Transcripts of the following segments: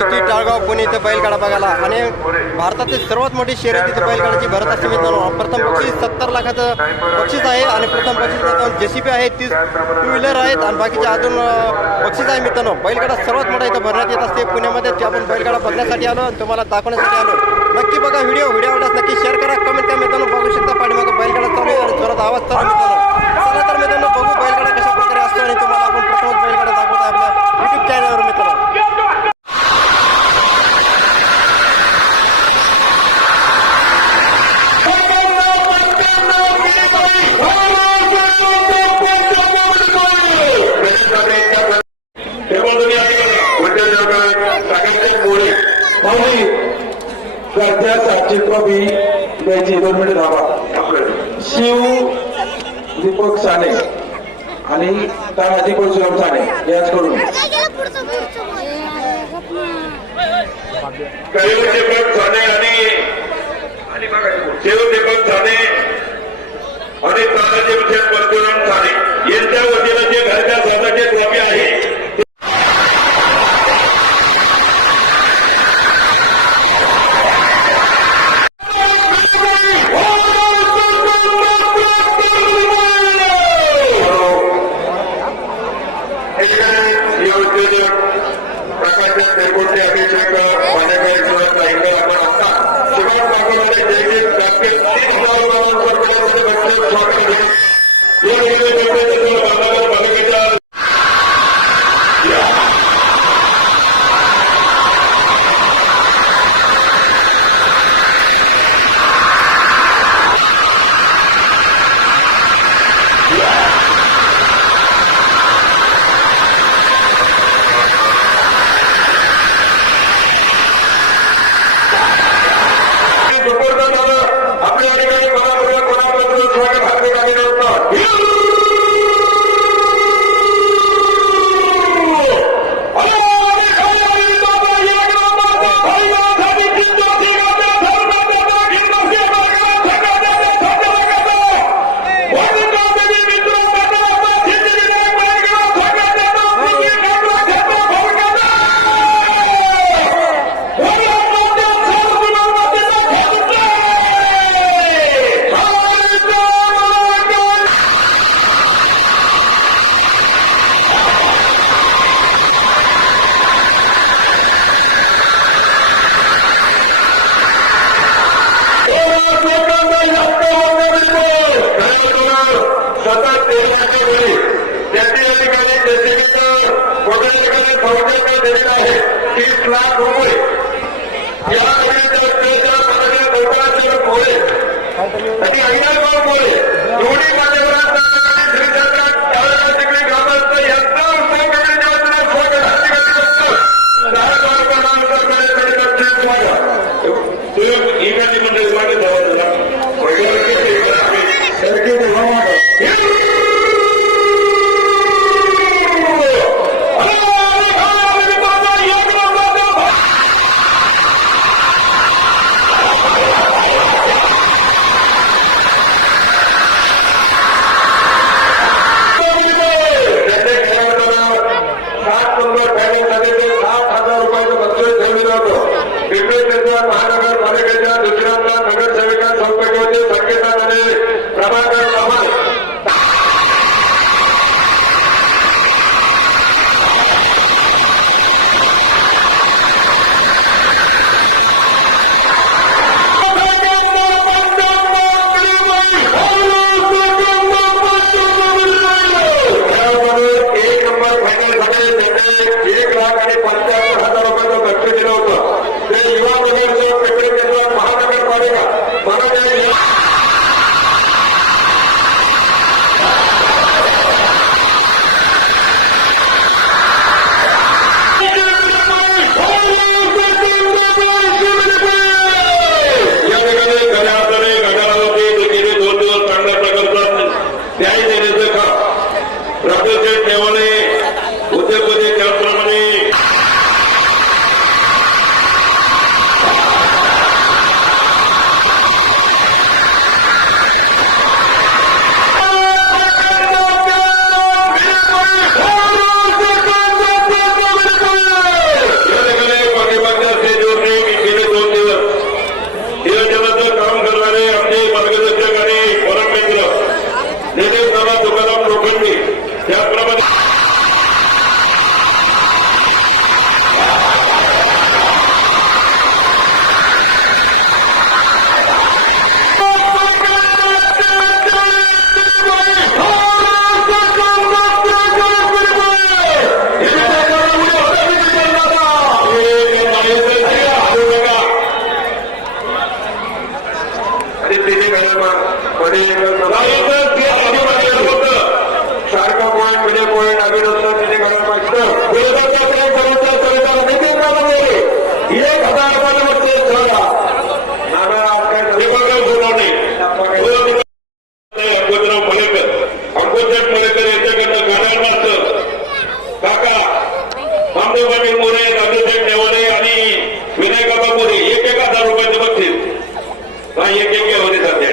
चिखली, टाळगाव, पुणे इथे बैलगाडा बघायला आणि भारतातील सर्वात मोठी शर्यत इथे बैलगाड्याची भरत असते मित्रांनो. प्रथम बक्षीस 70 लाखाचं बक्षीस आहे आणि प्रथम बक्षीस जेसीबी आहे, 30 टू व्हीलर आहेत आणि बाकीचे अजून बक्षीस आहे मित्रांनो. बैलगाडा सर्वात मोठा इथं भरण्यात येत असते पुण्यामध्ये. ते आपण बैलगाडा बघण्यासाठी आलो आणि तुम्हाला दाखवण्यासाठी आलो. नक्की बघा व्हिडिओ आवडल्यास नक्की शेअर करा, कमेंट करा मित्रांनो. बघू शकता पाठीमागं बैलगाडा चालू आहे आणि जोरात आवाज चालू मित्रांनो. चला तर मित्रांनो बघू बैलगाडा कशा प्रकारे असतो आणि तुम्हाला आपण प्रथमच बैलगाडा दाखवतो आपल्या युट्यूब चॅनलवर मित्रांनो. शिव दीपक साने आणि तानाजी परशुराम साने याचकडून दीपक साने आणि शिव दीपक साने आणि तानाजी परशुराम साने यांच्या वतीनं जे घरच्या स्वतःचे ट्रॉफी आहे महानगरपालिकेच्या दुसऱ्या आणि तिन्ही गाड्यांमध्ये सारखं पॉईंट म्हणजे पॉईंट अभिनंदन तिथे घडत पाहिजे. 1,000 रुपये झाला. नाना आज काय बोलणार नाही. अंकोजराव मलेकर, अंकोजराव मलेकर यांच्याकडनं गाड्या मास्तर काका रामदेव पाटील मोरे, दादासाहेब नेवाडे आणि विनायकबाबा मोरे 1,000 रुपयाचे बक्षीस. काही एक होते सध्या.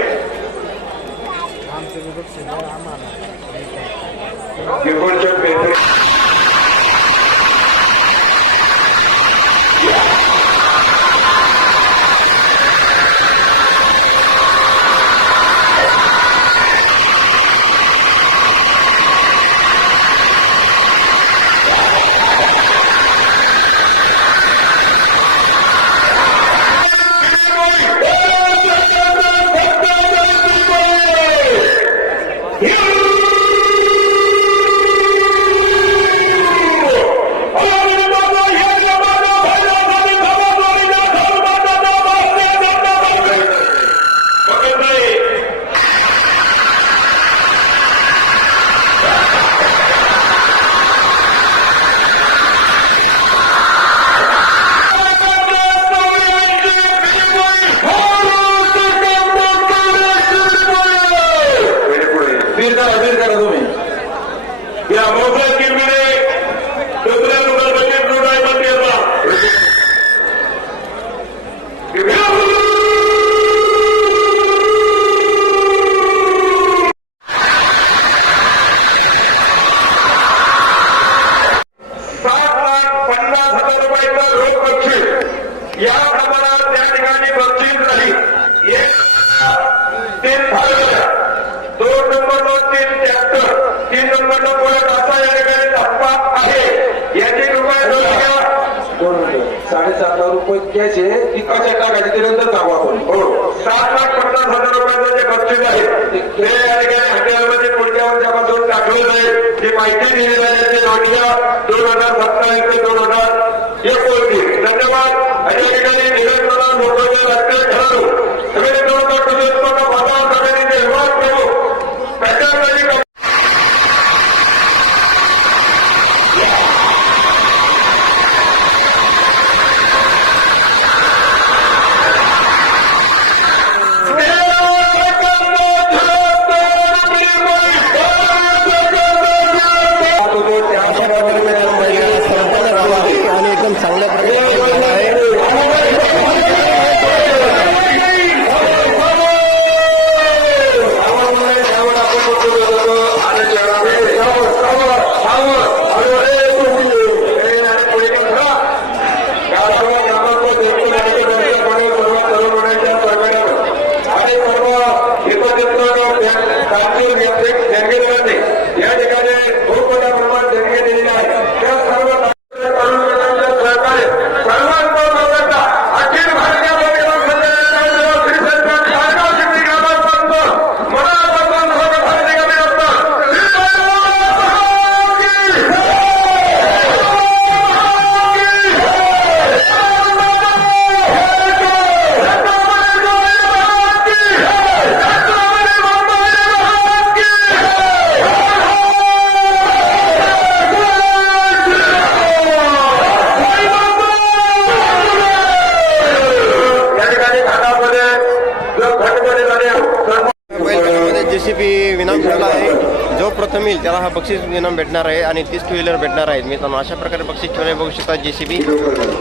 प्रथम येईल त्याला हा बक्षीस इनाम भेटणार आहे आणि 30 टू व्हीलर भेटणार आहेत. मित्रांनो अशा प्रकारे बक्षीस ठेवणे बघू शकता. JCB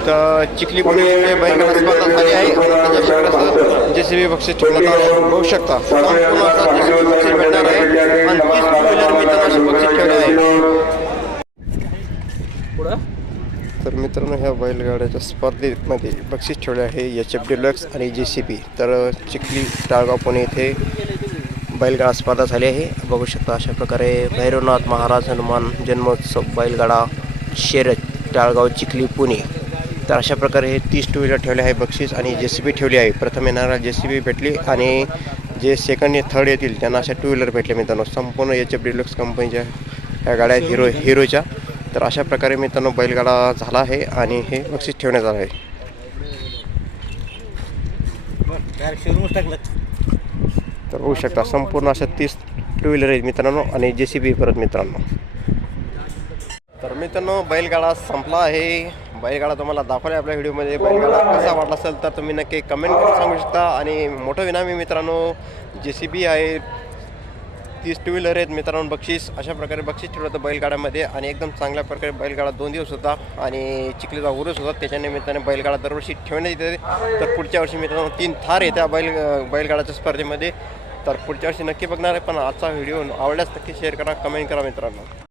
तर चिखली पुणे बैलगाडा स्पर्धा झाली आहे आणि त्याच्या JCB बक्षीस ठेवण्यात आलं बघू शकता. JCB बक्षीस भेटणार आहे आणि 30 टू व्हीलर मित्रांनो असे बक्षीस ठेवले आहे. तर मित्रांनो ह्या बैलगाड्याच्या स्पर्धेमध्ये बक्षीस ठेवले आहे HF डिलक्स आणि JCB. तर चिखली टाळगाव पुणे येथे बैलगाडा स्पर्धा झाली आहे बघू शकता. अशा प्रकारे भैरवनाथ महाराज हनुमान जन्मोत्सव बैलगाडा शर्यत टाळगाव चिखली पुणे. तर अशा प्रकारे हे 30 टू व्हीलर ठेवले आहे बक्षीस आणि JCB ठेवली आहे. प्रथम येणारा JCB भेटली आणि जे सेकंड थर्ड येतील त्यांना अशा टू व्हीलर भेटले मित्रांनो. संपूर्ण HF डिलक्स कंपनीच्या ह्या गाड्या हिरोच्या. तर अशा प्रकारे मित्रांनो बैलगाडा झाला आहे आणि हे बक्षीस ठेवण्यात आलं आहे. तर होऊ शकता संपूर्ण अशा 30 टू व्हीलर आहेत मित्रांनो आणि JCB परत मित्रांनो. तर मित्रांनो बैलगाडा संपला आहे. बैलगाडा तुम्हाला दाखवला आपल्या व्हिडिओमध्ये. बैलगाडा कसा वाटला असेल तर तुम्ही नक्की कमेंट करून सांगू शकता. आणि मोठं विनामी मित्रांनो JCB आहे, 30 टू व्हीलर आहेत मित्रांनो. बक्षीस अशा प्रकारे बक्षीस ठेवलं होतं बैलगाड्यामध्ये आणि एकदम चांगल्या प्रकारे बैलगाडा 2 दिवस होता आणि चिखलीचा उरूस होता. त्याच्या निमित्ताने बैलगाडा दरवर्षी ठेवण्यात येते. तर पुढच्या वर्षी मित्रांनो 3 थार येत्या बैलगाड्याच्या स्पर्धेमध्ये. तर पुढच्या वर्षी नक्की बघणार आहे. पण आजचा व्हिडिओ आवडल्यास नक्की शेअर करा, कमेंट करा मित्रांनो.